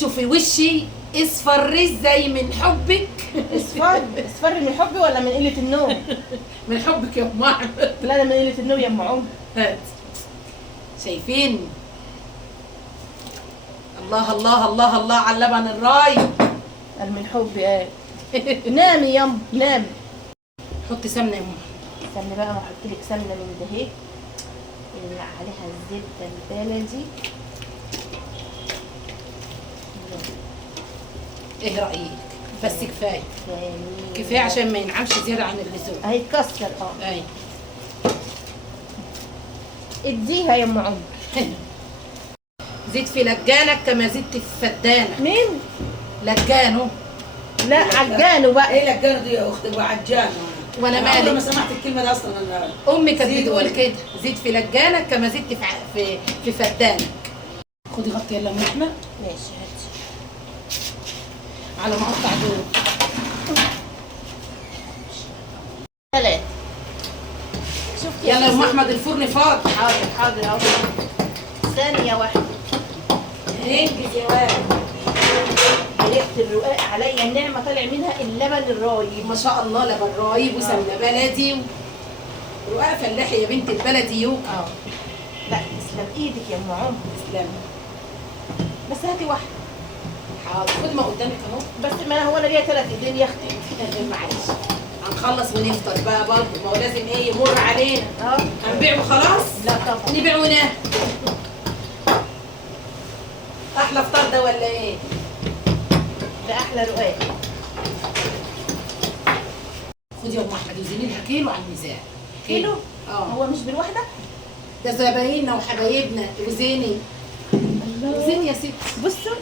شوفي وشي اصفر زي من حبك. اصفر من حبي ولا من قله النوم؟ من حبك يا ام احمد. لا ده من قله النوم يا ام عمر. هات. شايفين؟ الله الله الله الله على اللبن الراي. قال من حبي نامي يما نامي. حطي سمنه يا ام. استني بقى ما احط لك سمنه من ده اهي اللي عليها الزبده البلدي. ايه رايك؟ بس كفايه كفايه عشان ما ينعمش زياده عن اللزوم. هيتكسر اي اديها يا ام عمر. زيت في لجانك كما زدت في فدانك. مين؟ لجانه. لا عجانه بقى. ايه لجانه دي يا اختي؟ وعجانه. وانا مالي؟ عمري ما سمعت الكلمه دي اصلا. انا امي كانت بتقول كده، زيت في لجانك كما زدت في فدانك. خدي غطي يلا من احنا. ماشي هاتي. على ما اقطع دول. 3. شفتي يلا يا ام احمد الفرن فاضي. حاضر اهو. ثانية واحدة. انجز يا واد. ريحة الرقاق عليا النعمة طالع منها اللبن الرايب. ما شاء الله لبن رايب وسمنه بلدي رقاق فلاحي يا بنت البلدي يوكا. لا تسلم ايدك يا ام عمر. تسلمي. بس هاتي واحدة. حاضر خد ما قدامك اهو. بس ما هو انا ليا 3 ايدين يا اختي. معلش هنخلص ونفطر بقى برضه، ما هو لازم ايه يمر علينا. هنبيع وخلاص؟ لا طبعا. نبيع وناكل. احلى فطار ده ولا ايه؟ ده احلى رقاق. خدي يا ام احمد وزني لها كيلو على الميزان. كيلو؟ هو مش بالواحدة؟ ده زبايننا وحبايبنا. وزيني وزيني يا ستي. بصوا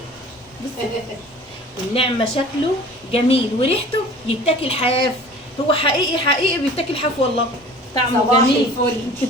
النعمة شكله جميل وريحته يتاكل حاف. هو حقيقي بيتاكل حاف والله. طعمه صباح جميل. الفل.